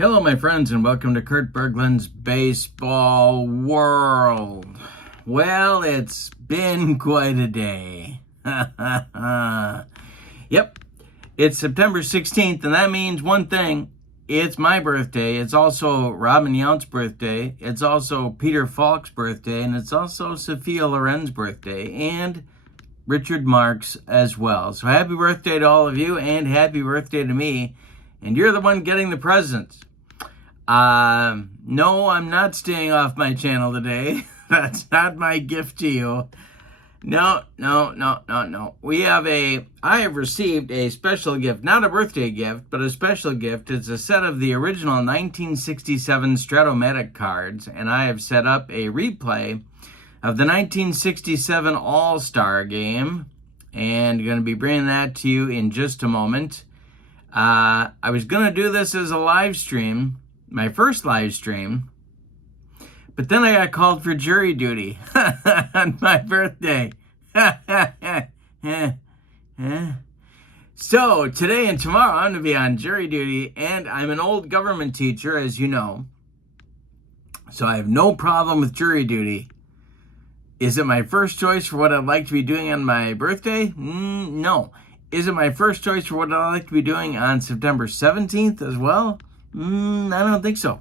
Hello, my friends, and welcome to Kurt Berglund's Baseball World. Well, it's been quite a day. Yep, it's September 16th, and that means one thing. It's my birthday. It's also Robin Yount's birthday. It's also Peter Falk's birthday, and it's also Sophia Loren's birthday, and Richard Marks as well. So happy birthday to all of you, and happy birthday to me. And you're the one getting the presents. No, I'm not staying off my channel today. That's not my gift to you. No. I have received a special gift, not a birthday gift, but a special gift. It's a set of the original 1967 Strat cards, and I have set up a replay of the 1967 All-Star game, and going to be bringing that to you in just a moment. I was going to do this as a live stream, my first live stream, but then I got called for jury duty on my birthday. So today and tomorrow I'm going to be on jury duty, and I'm an old government teacher, as you know, so I have no problem with jury duty. Is it my first choice for what I'd like to be doing on my birthday? No. Is it my first choice for what I'd like to be doing on September 17th as well? I don't think so.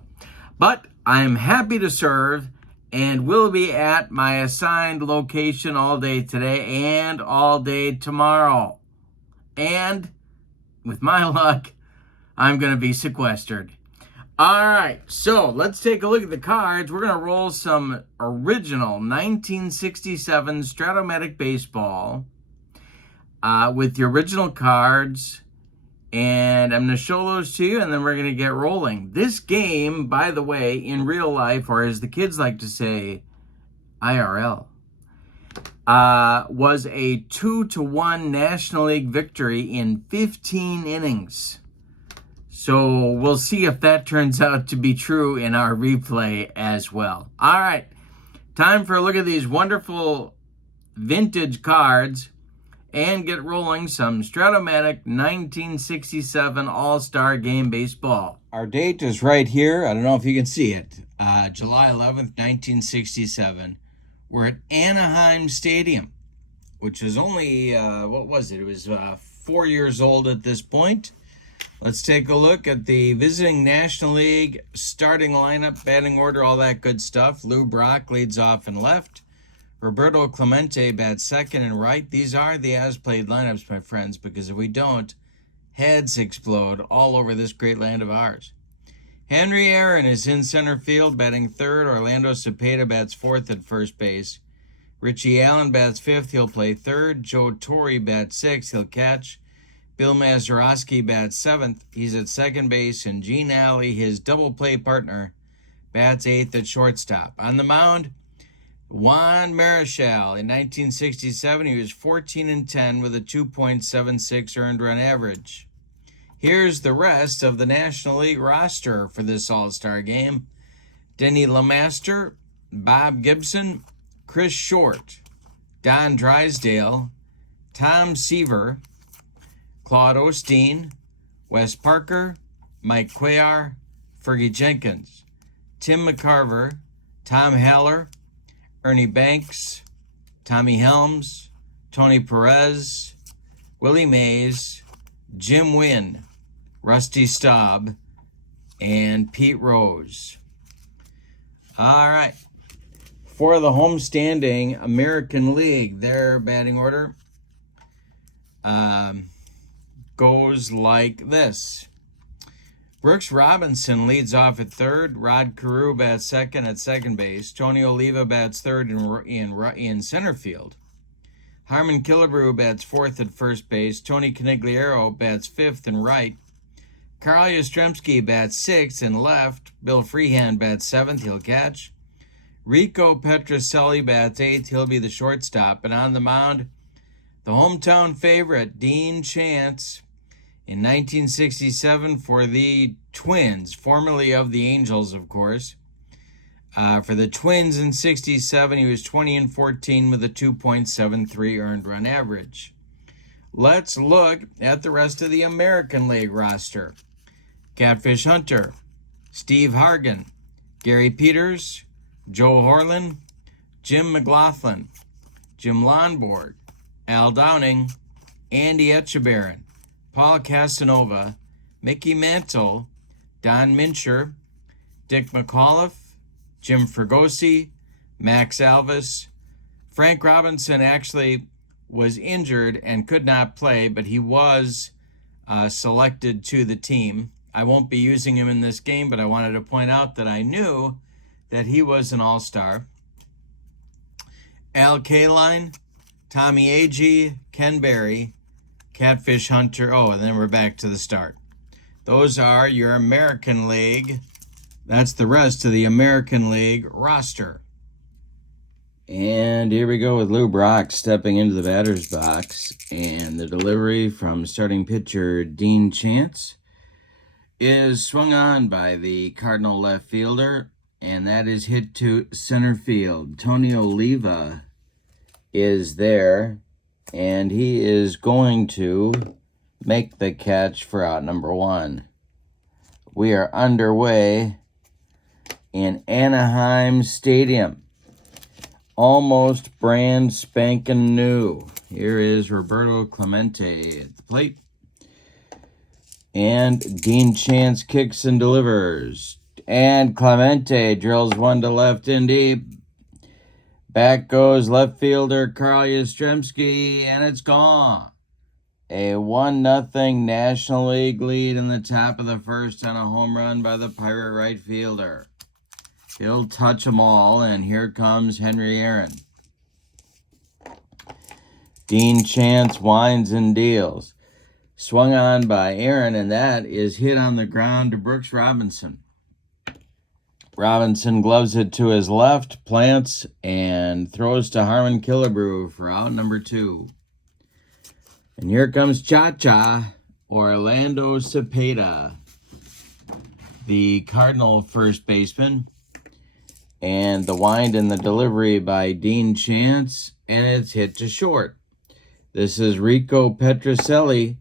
But I'm happy to serve and will be at my assigned location all day today and all day tomorrow. And with my luck, I'm going to be sequestered. All right, so let's take a look at the cards. We're going to roll some original 1967 Strat baseball with the original cards. And I'm going to show those to you, and then we're going to get rolling. This game, by the way, in real life, or as the kids like to say, IRL, was a 2-1 National League victory in 15 innings. So we'll see if that turns out to be true in our replay as well. All right, time for a look at these wonderful vintage cards and get rolling some Strat-O-Matic 1967 All-Star Game Baseball. Our date is right here. I don't know if you can see it. July 11th, 1967. We're at Anaheim Stadium, which is only, what was it? It was 4 years old at this point. Let's take a look at the visiting National League starting lineup, batting order, all that good stuff. Lou Brock leads off in left. Roberto Clemente bats second and right. These are the as-played lineups, my friends, because if we don't, heads explode all over this great land of ours. Henry Aaron is in center field, batting third. Orlando Cepeda bats fourth at first base. Richie Allen bats fifth. He'll play third. Joe Torre bats sixth. He'll catch. Bill Mazeroski bats seventh. He's at second base. And Gene Alley, his double play partner, bats eighth at shortstop. On the mound, Juan Marichal. In 1967, he was 14-10 with a 2.76 earned run average. Here's the rest of the National League roster for this All-Star game. Denny LeMaster, Bob Gibson, Chris Short, Don Drysdale, Tom Seaver, Claude Osteen, Wes Parker, Mike Cuellar, Fergie Jenkins, Tim McCarver, Tom Haller, Ernie Banks, Tommy Helms, Tony Perez, Willie Mays, Jim Wynn, Rusty Staub, and Pete Rose. All right. For the homestanding American League, their batting order goes like this. Brooks Robinson leads off at third. Rod Carew bats second at second base. Tony Oliva bats third in center field. Harmon Killebrew bats fourth at first base. Tony Conigliaro bats fifth in right. Carl Yastrzemski bats sixth in left. Bill Freehan bats seventh. He'll catch. Rico Petrocelli bats eighth. He'll be the shortstop. And on the mound, the hometown favorite, Dean Chance, in 1967 for the Twins, formerly of the Angels, of course. For the Twins in 67, he was 20-14 with a 2.73 earned run average. Let's look at the rest of the American League roster. Catfish Hunter, Steve Hargan, Gary Peters, Joe Horlin, Jim McLaughlin, Jim Lonborg, Al Downing, Andy Etchebarren, Paul Casanova, Mickey Mantle, Don Mincher, Dick McAuliffe, Jim Fregosi, Max Alvis. Frank Robinson actually was injured and could not play, but he was selected to the team. I won't be using him in this game, but I wanted to point out that I knew that he was an all-star. Al Kaline, Tommy Agee, Ken Berry, Catfish Hunter. Oh, and then we're back to the start. Those are your American League. That's the rest of the American League roster. And here we go with Lou Brock stepping into the batter's box. And the delivery from starting pitcher Dean Chance is swung on by the Cardinal left fielder. And that is hit to center field. Tony Oliva is there. And he is going to make the catch for out number 1. We are underway in Anaheim Stadium. Almost brand spanking new. Here is Roberto Clemente at the plate. And Dean Chance kicks and delivers. And Clemente drills one to left in deep. Back goes left fielder Carl Yastrzemski, and it's gone. A 1-0 National League lead in the top of the first on a home run by the Pirate right fielder. He'll touch them all, and here comes Henry Aaron. Dean Chance winds and deals. Swung on by Aaron, and that is hit on the ground to Brooks Robinson. Robinson gloves it to his left, plants, and throws to Harmon Killebrew for out number 2. And here comes Cha-Cha, Orlando Cepeda, the Cardinal first baseman. And the wind and the delivery by Dean Chance, and it's hit to short. This is Rico Petrocelli,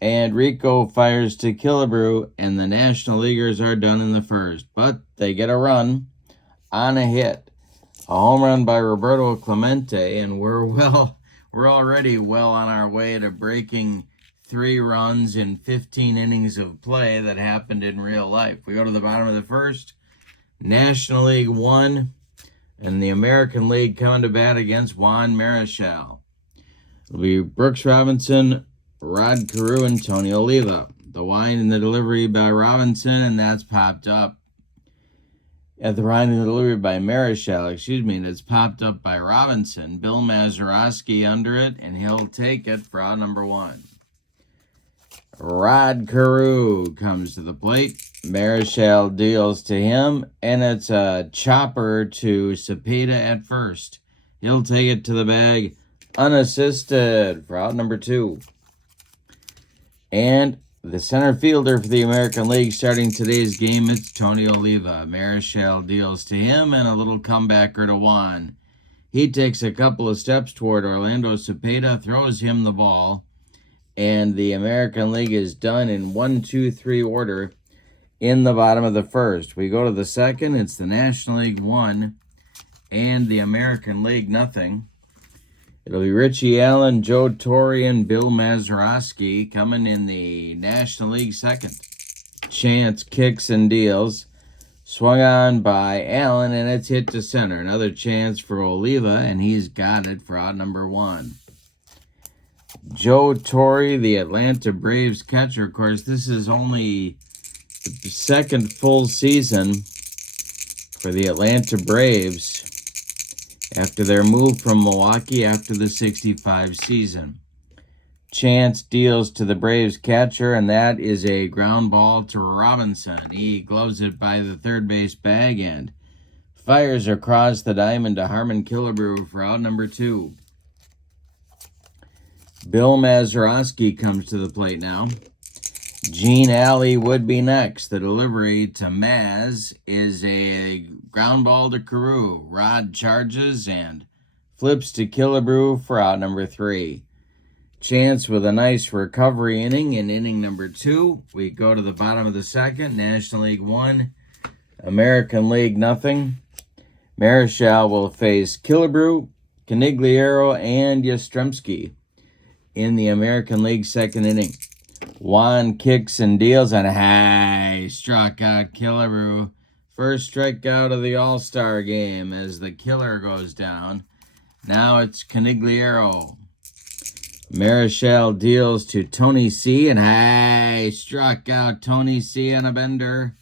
and Rico fires to Killebrew, and the National Leaguers are done in the first. But they get a run on a hit. A home run by Roberto Clemente, and we're already well on our way to breaking 3 runs in 15 innings of play that happened in real life. We go to the bottom of the first. National League 1 and the American League coming to bat against Juan Marichal. It'll be Brooks Robinson, Rod Carew, and Tony Oliva. The wind and the delivery by Robinson, and that's popped up. At the wind and the delivery by Marichal, and it's popped up by Robinson. Bill Mazeroski under it, and he'll take it for out number 1. Rod Carew comes to the plate. Marichal deals to him, and it's a chopper to Cepeda at first. He'll take it to the bag unassisted for out number 2. And the center fielder for the American League starting today's game, it's Tony Oliva. Marichal deals to him, and a little comebacker to Juan. He takes a couple of steps toward Orlando Cepeda, throws him the ball, and the American League is done in 1-2-3 order in the bottom of the first. We go to the second. It's the National League 1 and the American League 0. It'll be Richie Allen, Joe Torre, and Bill Mazeroski coming in the National League second. Chance kicks and deals. Swung on by Allen, and it's hit to center. Another chance for Oliva, and he's got it for out number 1. Joe Torre, the Atlanta Braves catcher. Of course, this is only the second full season for the Atlanta Braves after their move from Milwaukee after the 65 season. Chance deals to the Braves catcher, and that is a ground ball to Robinson. He gloves it by the third base bag and fires across the diamond to Harmon Killebrew for out number 2. Bill Mazeroski comes to the plate now. Gene Alley would be next. The delivery to Maz is a ground ball to Carew. Rod charges and flips to Killebrew for out number 3. Chance with a nice recovery inning in inning number 2. We go to the bottom of the second. National League 1 American League, nothing. Marichal will face Killebrew, Canigliaro, and Yastrzemski in the American League second inning. Juan kicks and deals, and struck out Killebrew. First strikeout of the All-Star game as the killer goes down. Now it's Canigliaro. Marichal deals to Tony C, and struck out Tony C on a bender.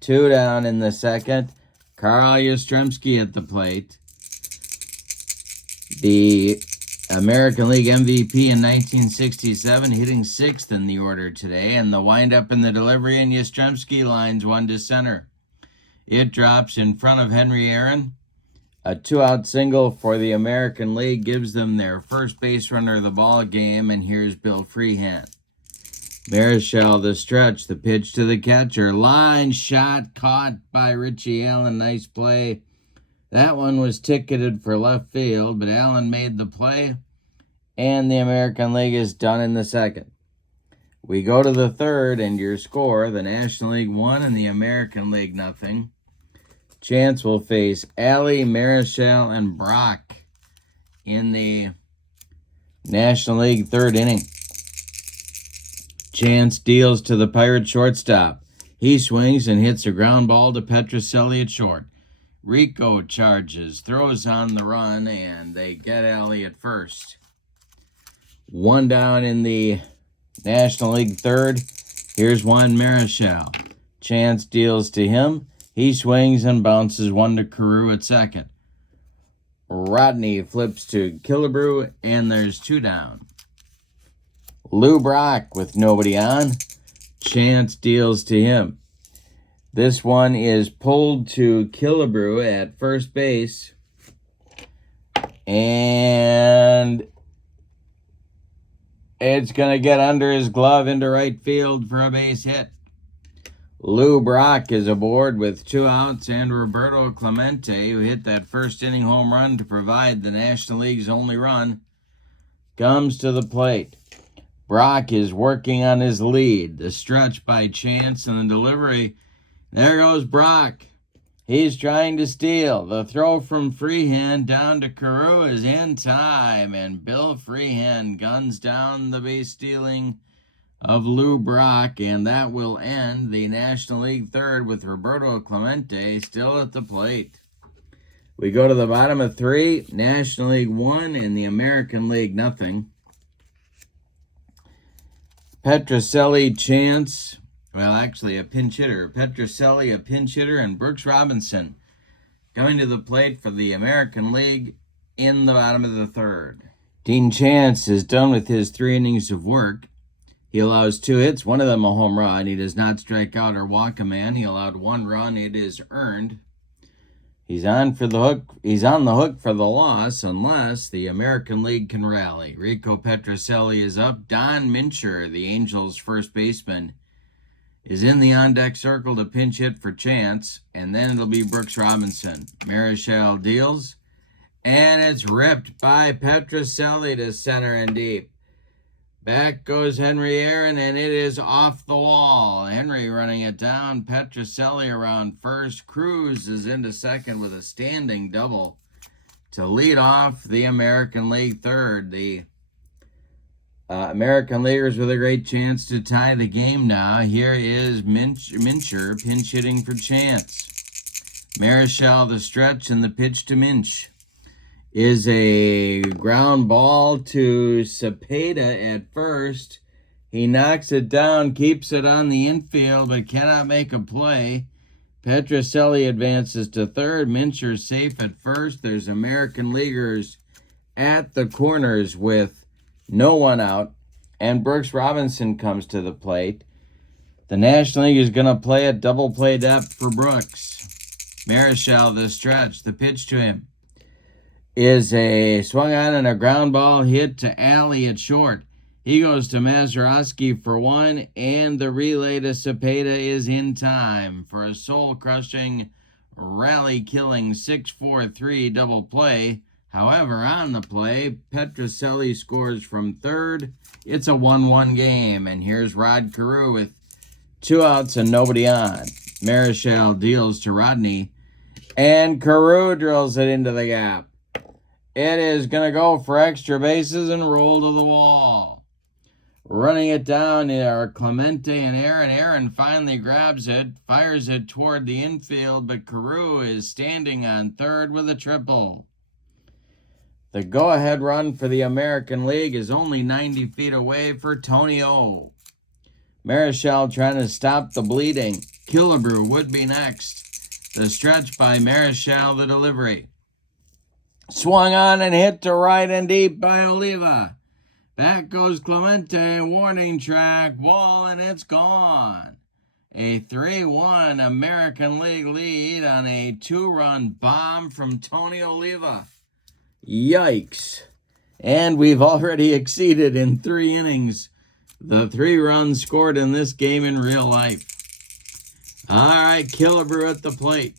2 down in the second. Carl Yastrzemski at the plate. The American League MVP in 1967, hitting 6th in the order today, and the windup in the delivery, and Yastrzemski lines one to center. It drops in front of Henry Aaron. A 2-out single for the American League gives them their first base runner of the ball game, and here's Bill Freehand. Marichal, the stretch, the pitch to the catcher. Line shot caught by Richie Allen. Nice play. That one was ticketed for left field, but Allen made the play, and the American League is done in the second. We go to the third, and your score, the National League 1 and the American League nothing. Chance will face Alley, Marichal, and Brock in the National League third inning. Chance deals to the Pirate shortstop. He swings and hits a ground ball to Petrocelli at short. Rico charges, throws on the run, and they get Alley at first. 1 down in the National League third. Here's Juan Marichal. Chance deals to him. He swings and bounces 1 to Carew at second. Rodney flips to Killebrew, and there's 2 down. Lou Brock with nobody on. Chance deals to him. This one is pulled to Killebrew at first base. And it's going to get under his glove into right field for a base hit. Lou Brock is aboard with 2 outs, and Roberto Clemente, who hit that first inning home run to provide the National League's only run, comes to the plate. Brock is working on his lead. The stretch by Chance and the delivery. There goes Brock. He's trying to steal. The throw from Freehand down to Carew is in time, and Bill Freehand guns down the base stealing of Lou Brock, and that will end the National League third with Roberto Clemente still at the plate. We go to the bottom of 3, National League 1 and the American League nothing. Petrocelli, Chance, well, actually a pinch hitter. Petrocelli, a pinch hitter, and Brooks Robinson coming to the plate for the American League in the bottom of the third. Dean Chance is done with his 3 innings of work. He allows 2 hits, one of them a home run. He does not strike out or walk a man. He allowed 1 run. It is earned. He's on the hook for the loss unless the American League can rally. Rico Petrocelli is up. Don Mincher, the Angels' first baseman, is in the on-deck circle to pinch hit for Chance, and then it'll be Brooks Robinson. Marichal deals, and it's ripped by Petrocelli to center and deep. Back goes Henry Aaron, and it is off the wall. Henry running it down. Petrocelli around first. Cruz is into second with a standing double to lead off the American League third. The American Leaguers with a great chance to tie the game now. Here is Mincher pinch hitting for Chance. Marichal the stretch, and the pitch to Minch is a ground ball to Cepeda at first. He knocks it down, keeps it on the infield, but cannot make a play. Petrocelli advances to third. Mincher safe at first. There's American Leaguers at the corners with no one out, and Brooks Robinson comes to the plate. The National League is going to play a double play depth for Brooks. Marichal the stretch. The pitch to him is a swung on and a ground ball hit to Alley at short. He goes to Mazeroski for 1, and the relay to Cepeda is in time for a soul-crushing, rally-killing 6-4-3 double play. However, on the play, Petrocelli scores from third. It's a 1-1 game, and here's Rod Carew with 2 outs and nobody on. Marichal deals to Rodney. And Carew drills it into the gap. It is going to go for extra bases and roll to the wall. Running it down are Clemente and Aaron. Aaron finally grabs it, fires it toward the infield, but Carew is standing on third with a triple. The go-ahead run for the American League is only 90 feet away for Tony O. Marichal trying to stop the bleeding. Killebrew would be next. The stretch by Marichal, the delivery. Swung on and hit to right and deep by Oliva. Back goes Clemente, warning track, wall, and it's gone. A 3-1 American League lead on a 2-run bomb from Tony Oliva. Yikes. And we've already exceeded in 3 innings the 3 runs scored in this game in real life. All right, Killebrew at the plate.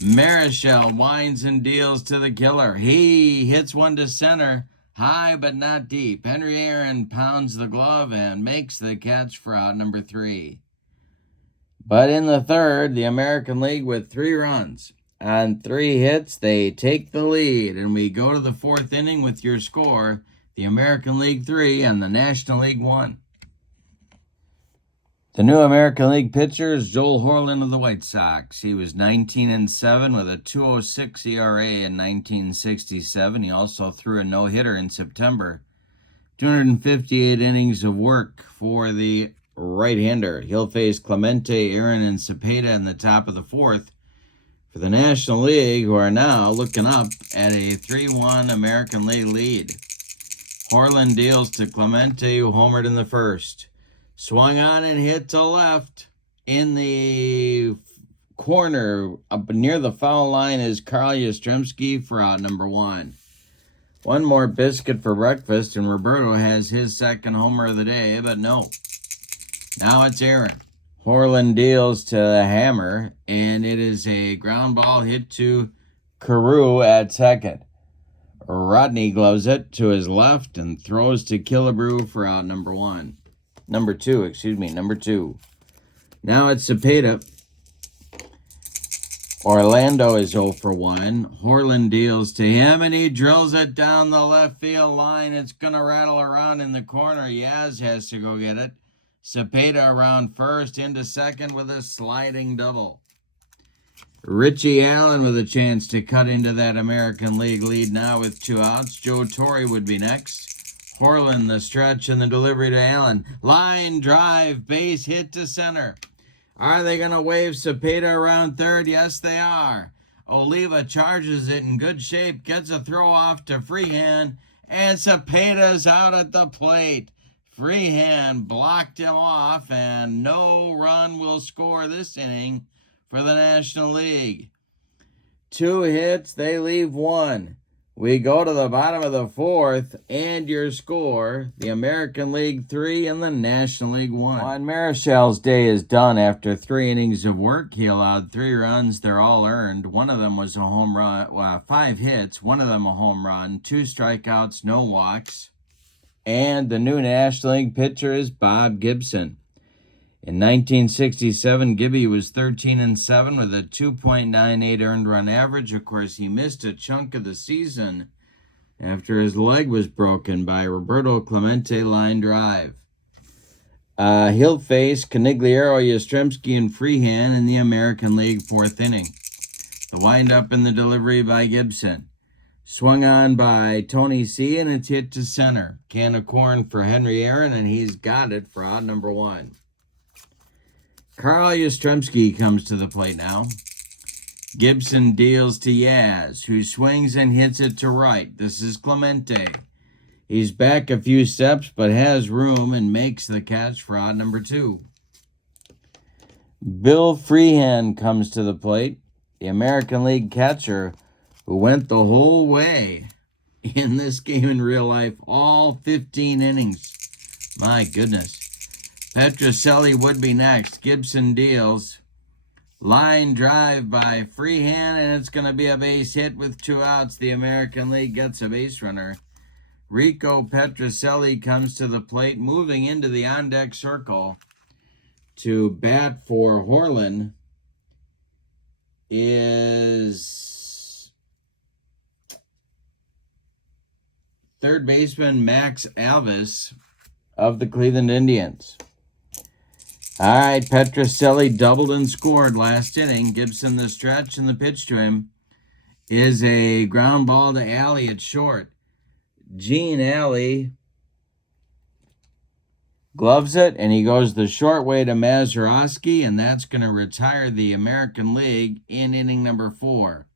Marichal winds and deals to the killer. He hits one to center, high but not deep. Henry Aaron pounds the glove and makes the catch for out number 3. But in the third, the American League with 3 runs. On 3 hits, they take the lead, and we go to the 4th inning with your score, the American League 3 and the National League 1. The new American League pitcher is Joel Horland of the White Sox. He was 19-7 with a 2.06 ERA in 1967. He also threw a no-hitter in September. 258 innings of work for the right-hander. He'll face Clemente, Aaron, and Cepeda in the top of the 4th. For the National League, who are now looking up at a 3-1 American League lead. Horland deals to Clemente, who homered in the first. Swung on and hit to left. In the corner, up near the foul line, is Carl Yastrzemski for out number 1. One more biscuit for breakfast, and Roberto has his second homer of the day, but no. Now it's Aaron. Horland deals to the hammer, and it is a ground ball hit to Carew at second. Rodney gloves it to his left and throws to Killebrew for out number 2. Now it's Cepeda. Orlando is 0 for 1. Horland deals to him, and he drills it down the left field line. It's going to rattle around in the corner. Yaz has to go get it. Cepeda around first, into second with a sliding double. Richie Allen with a chance to cut into that American League lead now with 2 outs. Joe Torre would be next. Horland, the stretch and the delivery to Allen. Line drive, base hit to center. Are they going to wave Cepeda around third? Yes, they are. Oliva charges it in good shape, gets a throw off to Freehand, and Cepeda's out at the plate. Freehand blocked him off, and no run will score this inning for the National League. 2 hits, they leave 1. We go to the bottom of the 4th, and your score, the American League 3 and the National League 1. Juan Marichal's day is done after 3 innings of work. He allowed 3 runs. They're all earned. One of them was a home run, 5 hits, one of them a home run, 2 strikeouts, no walks. And the new National League pitcher is Bob Gibson. In 1967, Gibby was 13-7 with a 2.98 earned run average. Of course, he missed a chunk of the season after his leg was broken by Roberto Clemente line drive. He'll face Canigliaro, Yastrzemski, and Freehand in the American League 4th inning. The windup and the delivery by Gibson. Swung on by Tony C, and it's hit to center. Can of corn for Henry Aaron, and he's got it for out number 1. Carl Yastrzemski comes to the plate now. Gibson deals to Yaz, who swings and hits it to right. This is Clemente. He's back a few steps, but has room and makes the catch for out number 2. Bill Freehand comes to the plate, the American League catcher, who went the whole way in this game in real life, all 15 innings. My goodness. Petrocelli would be next. Gibson deals. Line drive by Freehand, and it's going to be a base hit with 2 outs. The American League gets a base runner. Rico Petrocelli comes to the plate, moving into the on-deck circle. to bat for Horlin is third baseman Max Alvis of the Cleveland Indians. All right, Petrocelli doubled and scored last inning. Gibson the stretch, and the pitch to him is a ground ball to Alley at short. Gene Alley gloves it, and he goes the short way to Mazeroski, and that's going to retire the American League in inning number 4.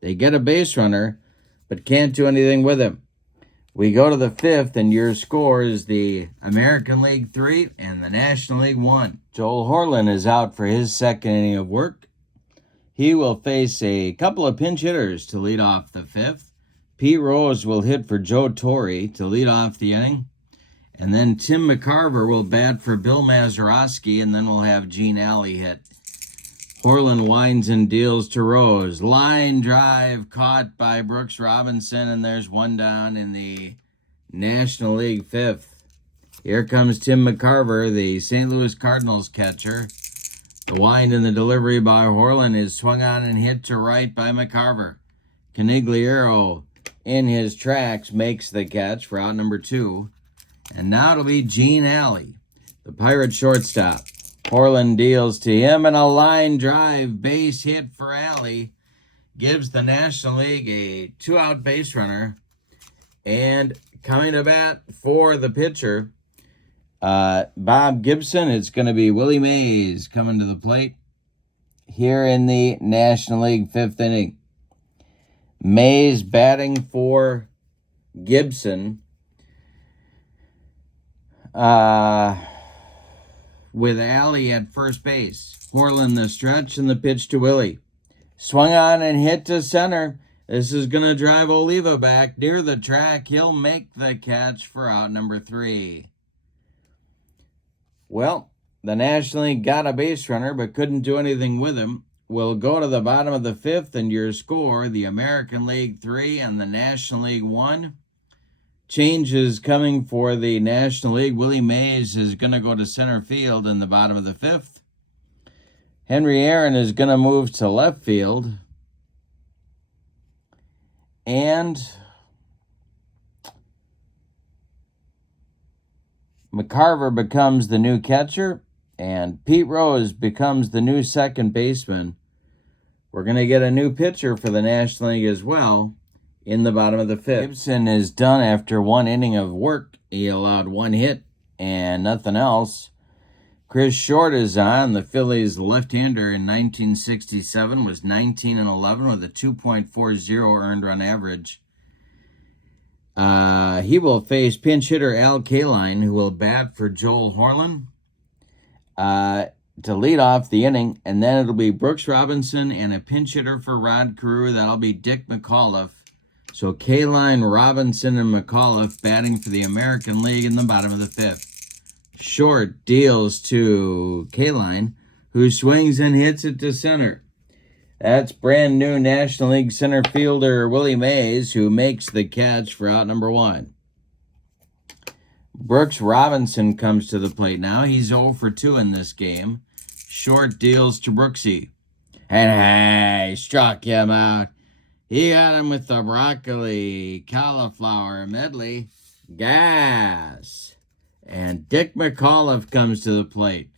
They get a base runner, but can't do anything with him. We go to the 5th, and your score is the American League 3 and the National League 1. Joel Horlin is out for his second inning of work. He will face a couple of pinch hitters to lead off the 5th. Pete Rose will hit for Joe Torre to lead off the inning. And then Tim McCarver will bat for Bill Mazeroski, and then we'll have Gene Alley hit. Horlin winds and deals to Rose. Line drive caught by Brooks Robinson, and there's one down in the National League 5th. Here comes Tim McCarver, the St. Louis Cardinals catcher. The wind and the delivery by Horlin is swung on and hit to right by McCarver. Canigliaro, in his tracks, makes the catch for out number 2. And now it'll be Gene Alley, the Pirate shortstop. Horlin deals to him, and a line drive base hit for Alley gives the National League a 2-out base runner. And coming to bat for the pitcher, Bob Gibson, it's going to be Willie Mays coming to the plate here in the National League 5th inning. Mays batting for Gibson. With Alley at first base. Horlin the stretch and the pitch to Willie. Swung on and hit to center. This is going to drive Oliva back near the track. He'll make the catch for out number 3. Well, the National League got a base runner but couldn't do anything with him. We'll go to the bottom of the 5th, and your score, the American League 3 and the National League 1. Changes coming for the National League. Willie Mays is going to go to center field in the bottom of the 5th. Henry Aaron is going to move to left field. And McCarver becomes the new catcher. And Pete Rose becomes the new second baseman. We're going to get a new pitcher for the National League as well in the bottom of the 5th. Gibson is done after one inning of work. He allowed one hit and nothing else. Chris Short is on. The Phillies left-hander in 1967 was 19-11 with a 2.40 earned run average. He will face pinch hitter Al Kaline, who will bat for Joel Horlin to lead off the inning. And then it'll be Brooks Robinson and a pinch hitter for Rod Carew. That'll be Dick McAuliffe. So Kaline, Robinson, and McAuliffe batting for the American League in the bottom of the 5th. Short deals to Kaline, who swings and hits it to center. That's brand new National League center fielder Willie Mays, who makes the catch for out number 1. Brooks Robinson comes to the plate now. He's 0 for 2 in this game. Short deals to Brooksy. And he struck him out. He got him with the broccoli cauliflower medley. Gas. And Dick McAuliffe comes to the plate.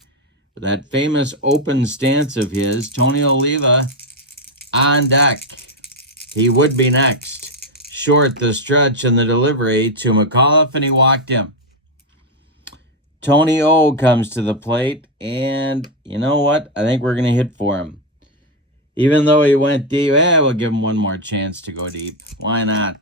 With that famous open stance of his, Tony Oliva on deck. He would be next. Short the stretch and the delivery to McAuliffe, and he walked him. Tony O comes to the plate, and you know what? I think we're going to hit for him. Even though he went deep, we'll give him one more chance to go deep. Why not?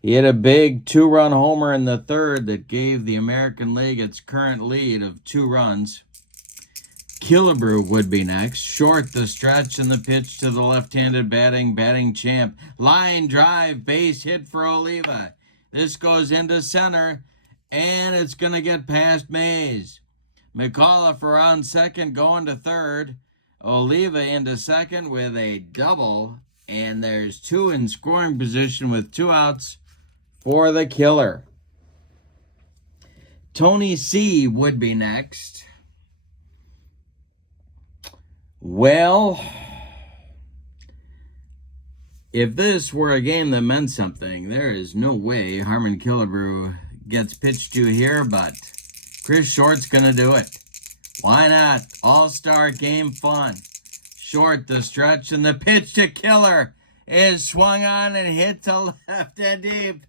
He hit a big 2-run homer in the 3rd that gave the American League its current lead of 2 runs. Killebrew would be next. Short the stretch and the pitch to the left-handed batting champ. Line drive, base hit for Oliva. This goes into center, and it's going to get past Mays. McAuliffe around second, going to third. Oliva into second with a double, and there's 2 in scoring position with 2 outs for the killer. Tony C would be next. Well, if this were a game that meant something, there is no way Harmon Killebrew gets pitched to here, but Chris Short's going to do it. Why not? All-star game fun. Short, the stretch, and the pitch to Killer is swung on and hit to left and deep.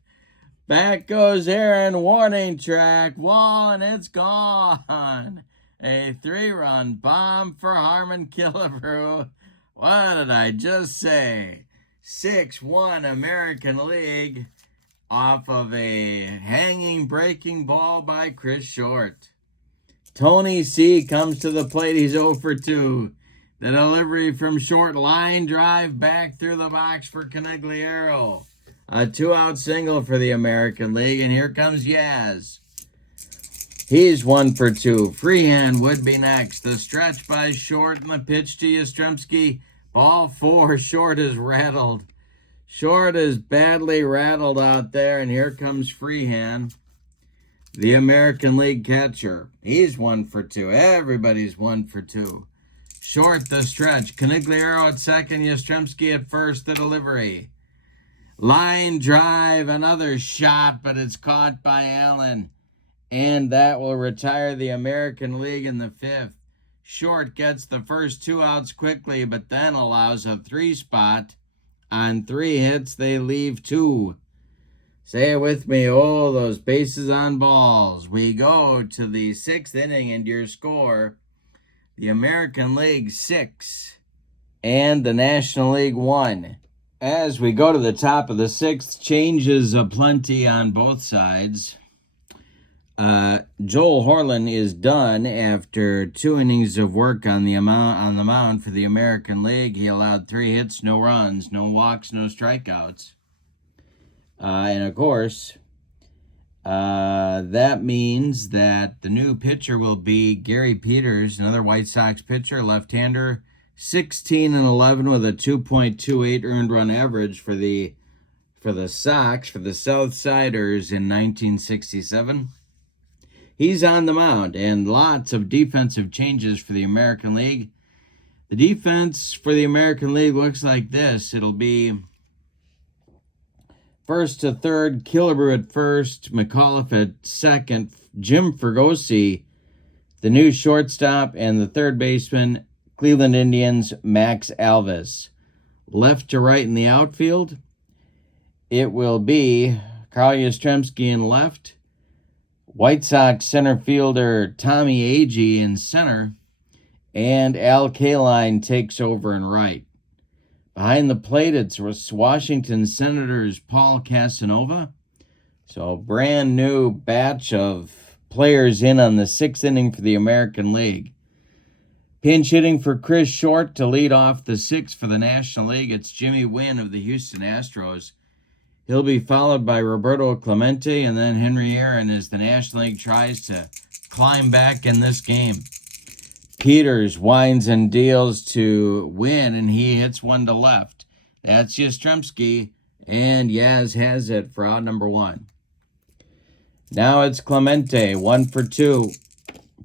Back goes Aaron, warning track, wall, and it's gone. A 3-run bomb for Harmon Killebrew. What did I just say? 6-1 American League off of a hanging breaking ball by Chris Short. Tony C. comes to the plate. He's 0 for 2. The delivery from Short, line drive back through the box for Conigliaro. A 2-out single for the American League, and here comes Yaz. He's 1 for 2. Freehand would be next. The stretch by Short and the pitch to Yastrzemski. Ball 4. Short is rattled. Short is badly rattled out there, and here comes Freehand, the American League catcher. He's 1 for 2. Everybody's 1 for 2. Short, the stretch. Conigliaro at second. Yastrzemski at first. The delivery. Line drive. Another shot, but it's caught by Allen. And that will retire the American League in the 5th. Short gets the first 2 outs quickly, but then allows a 3 spot. On 3 hits, they leave 2. Say it with me. Oh, those bases on balls. We go to the 6th inning, and your score, the American League 6 and the National League 1. As we go to the top of the 6th, changes aplenty on both sides. Joel Horlin is done after 2 innings of work on the mound for the American League. He allowed 3 hits, no runs, no walks, no strikeouts. And of course, that means that the new pitcher will be Gary Peters, another White Sox pitcher, left-hander, 16-11 with a 2.28 earned run average for the Sox, for the South Siders in 1967. He's on the mound, and lots of defensive changes for the American League. The defense for the American League looks like this. It'll be first to third, Killebrew at first, McAuliffe at second, Jim Fregosi, the new shortstop, and the third baseman, Cleveland Indians, Max Alvis. Left to right in the outfield, it will be Carl Yastrzemski in left, White Sox center fielder Tommy Agee in center, and Al Kaline takes over in right. Behind the plate, it's Washington Senators' Paul Casanova. So brand new batch of players in on the 6th inning for the American League. Pinch hitting for Chris Short to lead off the 6th for the National League. It's Jimmy Wynn of the Houston Astros. He'll be followed by Roberto Clemente and then Henry Aaron as the National League tries to climb back in this game. Peters winds and deals to Wynn, and he hits one to left. That's Yastrzemski, and Yaz has it for out number 1. Now it's Clemente, 1 for 2.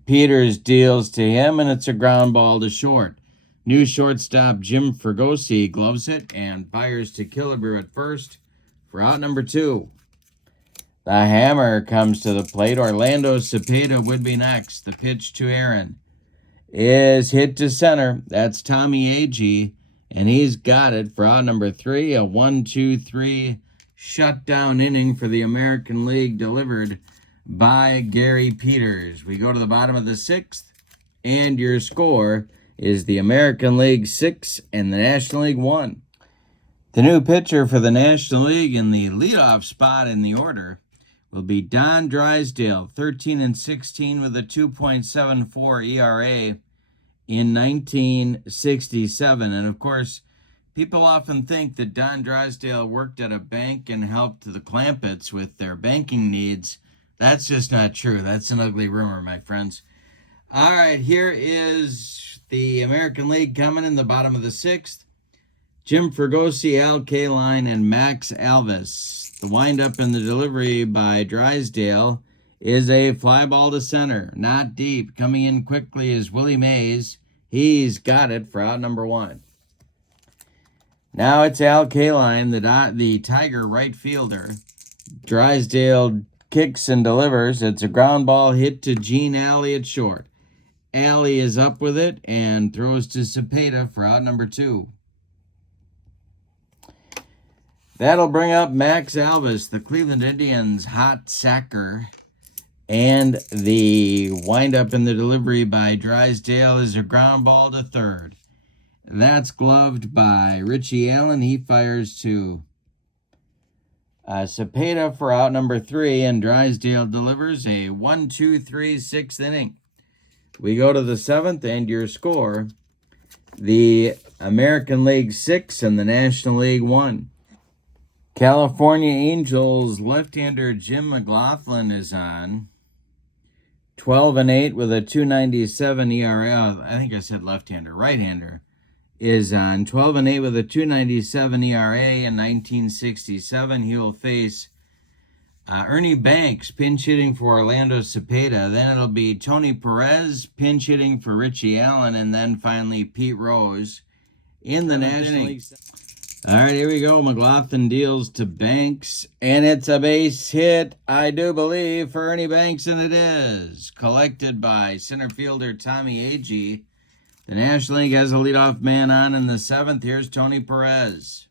Peters deals to him, and it's a ground ball to Short. New shortstop Jim Fregosi gloves it and fires to Killebrew at first for out number 2. The hammer comes to the plate. Orlando Cepeda would be next. The pitch to Aaron is hit to center. That's Tommy Agee, and he's got it for out number 3. A 1-2-3 shutdown inning for the American League delivered by Gary Peters. We go to the bottom of the 6th, and your score is the American League 6 and the National League 1. The new pitcher for the National League in the leadoff spot in the order will be Don Drysdale, 13-16 with a 2.74 ERA in 1967. And of course, people often think that Don Drysdale worked at a bank and helped the Clampetts with their banking needs. That's just not true. That's an ugly rumor, my friends. All right, here is the American League coming in the bottom of the 6th. Jim Fregosi, Al Kaline, and Max Alvis. The windup and the delivery by Drysdale is a fly ball to center, not deep. Coming in quickly is Willie Mays. He's got it for out number 1. Now it's Al Kaline, the Tiger right fielder. Drysdale kicks and delivers. It's a ground ball hit to Gene Alley at short. Alley is up with it and throws to Cepeda for out number 2. That'll bring up Max Alvis, the Cleveland Indians' hot sacker. And the windup in the delivery by Drysdale is a ground ball to third. That's gloved by Richie Allen. He fires to Cepeda for out number 3, and Drysdale delivers a 1-2-3 6th inning. We go to the 7th, and your score, the American League 6 and the National League 1. California Angels left-hander Jim McLaughlin is on. 12-8 with a 2.97 ERA. I think I said left-hander. Right-hander is on. 12-8 with a 2.97 ERA in 1967. He will face Ernie Banks, pinch hitting for Orlando Cepeda. Then it'll be Tony Perez, pinch hitting for Richie Allen. And then finally Pete Rose in the National League. All right, here we go. McLaughlin deals to Banks, and it's a base hit, I do believe, for Ernie Banks, and it is. Collected by center fielder Tommy Agee. The National League has a leadoff man on in the 7th. Here's Tony Perez.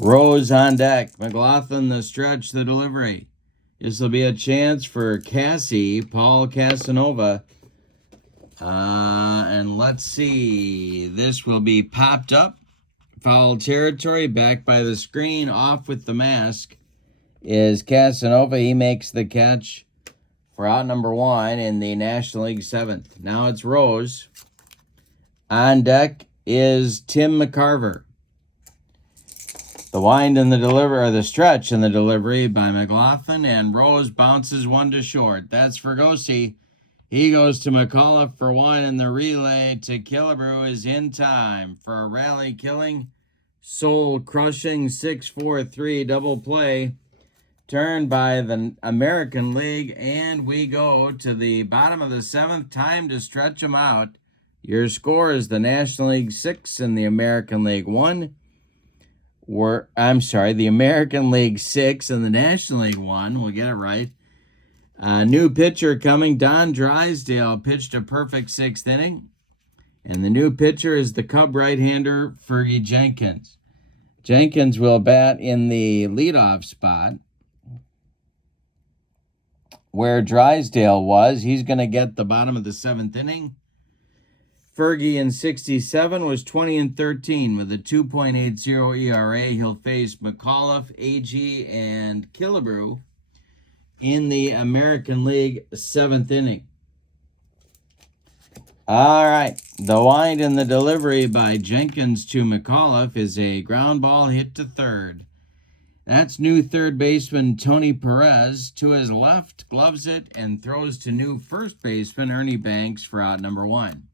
Rose on deck. McLaughlin the stretch, the delivery. This will be a chance for Paul Casanova. And let's see. This will be popped up. Foul territory, back by the screen, off with the mask is Casanova. He makes the catch for out number 1 in the National League 7th. Now it's Rose. On deck is Tim McCarver. The wind and the delivery, or the stretch and the delivery by McLaughlin, and Rose bounces one to short. That's Fergosi. He goes to McAuliffe for 1, and the relay to Killebrew is in time for a rally-killing, soul-crushing 6-4-3 double play turned by the American League, and we go to the bottom of the 7th. Time to stretch them out. Your score is the National League 6 and the American League 1. The American League 6 and the National League 1. We'll get it right. New pitcher coming. Don Drysdale pitched a perfect 6th inning. And the new pitcher is the Cub right-hander, Fergie Jenkins. Jenkins will bat in the leadoff spot where Drysdale was. He's going to get the bottom of the 7th inning. Fergie in 67 was 20-13 with a 2.80 ERA. He'll face McAuliffe, Agee, and Killebrew in the American League 7th inning. All right. The wind and the delivery by Jenkins to McAuliffe is a ground ball hit to third. That's new third baseman Tony Perez. To his left, gloves it and throws to new first baseman Ernie Banks for out number 1.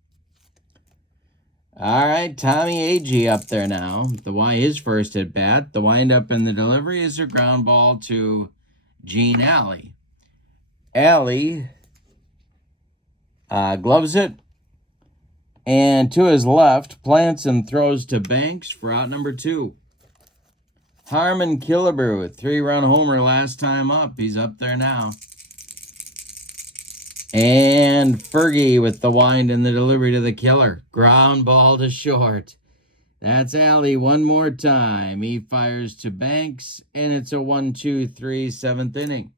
All right, Tommy Agee up there now. His first at bat. The windup and the delivery is a ground ball to Gene Alley. Alley gloves it, and to his left, plants and throws to Banks for out number 2. Harmon Killebrew, a 3-run homer last time up. He's up there now. And Fergie with the wind and the delivery to the killer. Ground ball to short. That's Alley one more time. He fires to Banks, and it's a 1-2-3 7th inning.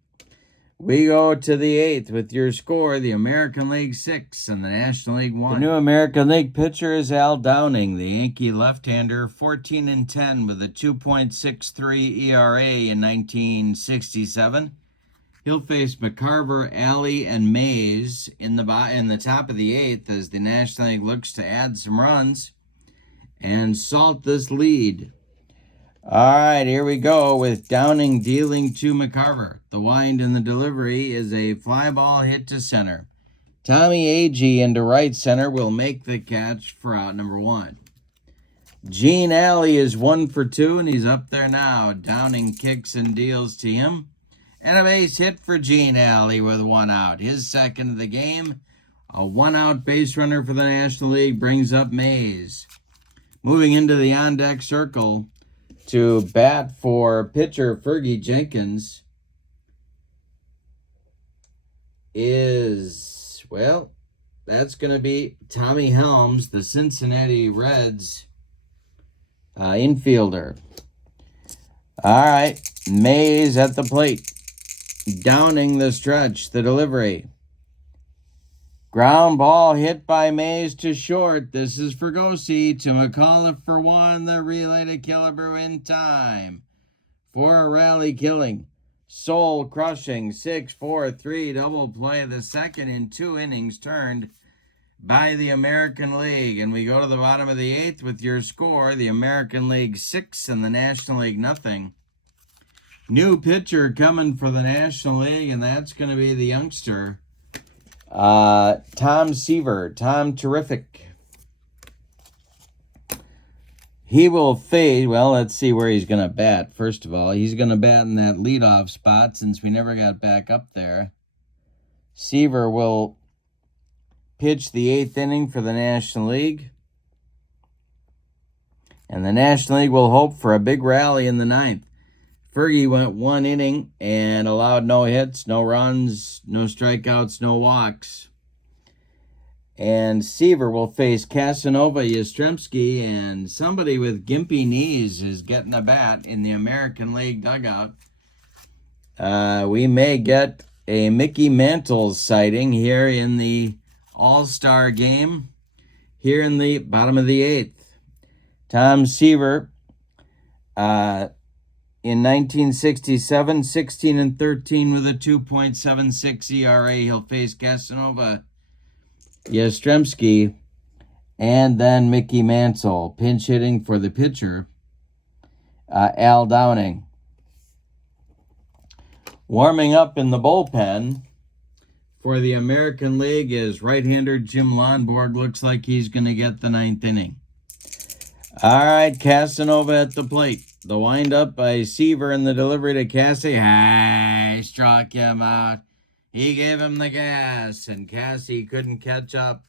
We go to the 8th with your score, the American League 6 and the National League 1. The new American League pitcher is Al Downing, the Yankee left-hander, 14-10 with a 2.63 ERA in 1967. He'll face McCarver, Alley, and Mays in the top of the 8th as the National League looks to add some runs and salt this lead. All right, here we go with Downing dealing to McCarver. The wind and the delivery is a fly ball hit to center. Tommy Agee into right center will make the catch for out number 1. Gene Alley is 1 for 2, and he's up there now. Downing kicks and deals to him. And a base hit for Gene Alley with 1 out. His second of the game. A one-out base runner for the National League brings up Mays. Moving into the on-deck circle to bat for pitcher Fergie Jenkins is, well, that's going to be Tommy Helms, the Cincinnati Reds infielder. All right, Mays at the plate. Downing the stretch, the delivery. Ground ball hit by Mays to short. This is Fergosi to McAuliffe for one. The relay to Killebrew in time for a rally killing. Soul crushing 6-4-3 double play. The second in 2 innings turned by the American League. And we go to the bottom of the 8th with your score. The American League 6 and the National League nothing. New pitcher coming for the National League, and that's going to be the youngster Tom Seaver. Tom Terrific. He will fade. Well, let's see where he's going to bat. First of all, he's going to bat in that leadoff spot since we never got back up there. Seaver will pitch the 8th inning for the National League. And the National League will hope for a big rally in the 9th. Fergie went 1 inning and allowed no hits, no runs, no strikeouts, no walks. And Seaver will face Casanova Yastrzemski, and somebody with gimpy knees is getting a bat in the American League dugout. We may get a Mickey Mantle sighting here in the All-Star game here in the bottom of the 8th. Tom Seaver, in 1967, 16-13 with a 2.76 ERA. He'll face Casanova Yastrzemski and then Mickey Mantle. Pinch hitting for the pitcher, Al Downing. Warming up in the bullpen for the American League is right-hander Jim Lonborg. Looks like he's going to get the 9th inning. All right, Casanova at the plate. The windup by Seaver and the delivery to Cassie. Struck him out. He gave him the gas, and Cassie couldn't catch up.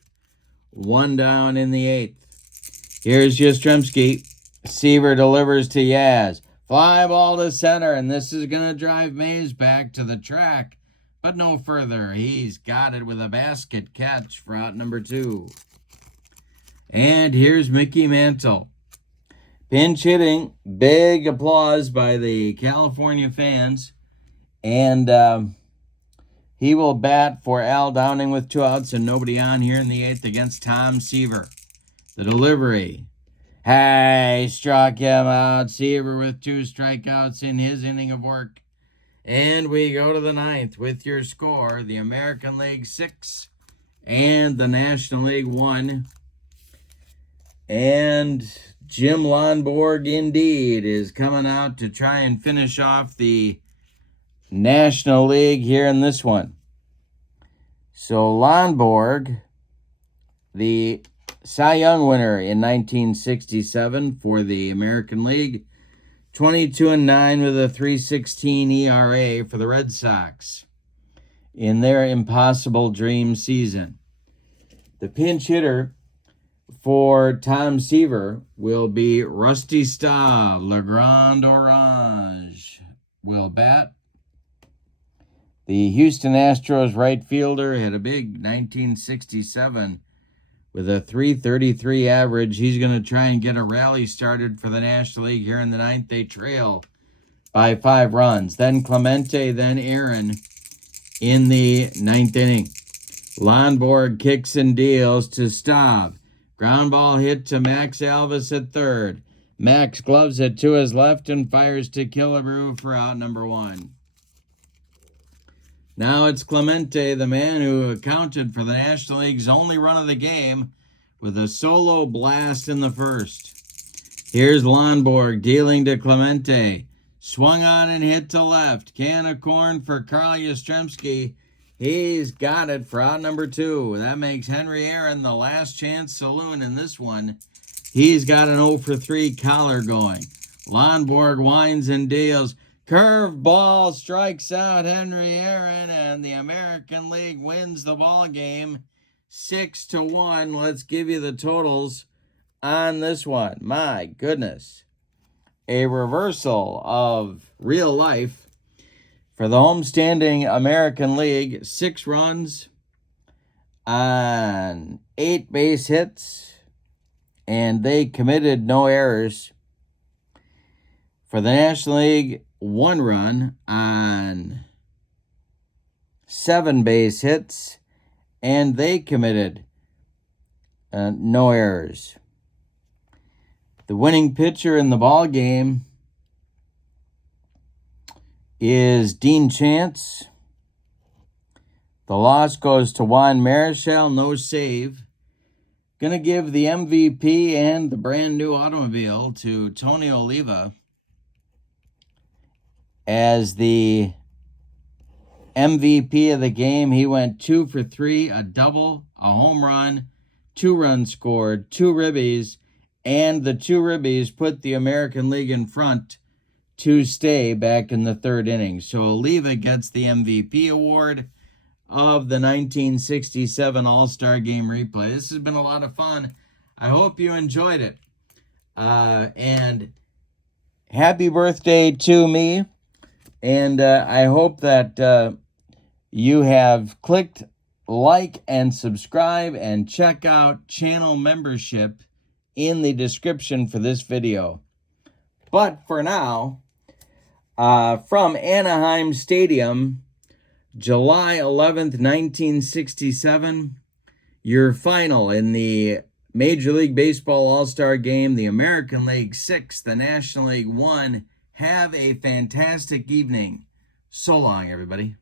1 down in the 8th. Here's Yastrzemski. Seaver delivers to Yaz. Fly ball to center, and this is going to drive Mays back to the track, but no further. He's got it with a basket catch for out number 2. And here's Mickey Mantle. Pinch hitting, big applause by the California fans. And he will bat for Al Downing with 2 outs and nobody on here in the 8th against Tom Seaver. The delivery. Struck him out. Seaver with 2 strikeouts in his inning of work. And we go to the 9th with your score. The American League 6 and the National League 1. And Jim Lonborg, indeed, is coming out to try and finish off the National League here in this one. So Lonborg, the Cy Young winner in 1967 for the American League, 22-9 with a 3.16 ERA for the Red Sox in their impossible dream season. The pinch hitter for Tom Seaver will be Rusty Staub. Le Grand Orange will bat. The Houston Astros right fielder had a big 1967 with a 3.33 average. He's going to try and get a rally started for the National League here in the 9th. They trail by 5 runs. Then Clemente, then Aaron in the 9th inning. Lonborg kicks and deals to Staub. Ground ball hit to Max Alvis at third. Max gloves it to his left and fires to Killebrew for out number 1. Now it's Clemente, the man who accounted for the National League's only run of the game with a solo blast in the first. Here's Lonborg dealing to Clemente. Swung on and hit to left. Can of corn for Carl Yastrzemski. He's got it for out number 2. That makes Henry Aaron the last chance saloon in this one. He's got an 0 for 3 collar going. Lonborg winds and deals. Curve ball strikes out Henry Aaron, and the American League wins the ball game 6-1. Let's give you the totals on this one. My goodness. A reversal of real life for the homestanding American League. 6 runs on 8 base hits, and they committed no errors. For the National League, 1 run on 7 base hits, and they committed no errors. The winning pitcher in the ball game is Dean Chance. The loss goes to Juan Marichal, no save. Gonna give the MVP and the brand new automobile to Tony Oliva as the MVP of the game. He went 2 for 3, a double, a home run, 2 runs scored, 2 ribbies, and the 2 ribbies put the American League in front to stay back in the 3rd inning. So Oliva gets the MVP award of the 1967 All-Star Game replay. This has been a lot of fun. I hope you enjoyed it. And happy birthday to me. And I hope that you have clicked like and subscribe and check out channel membership in the description for this video. But for now, from Anaheim Stadium, July 11th, 1967, your final in the Major League Baseball All-Star Game, the American League 6, the National League 1. Have a fantastic evening. So long, everybody.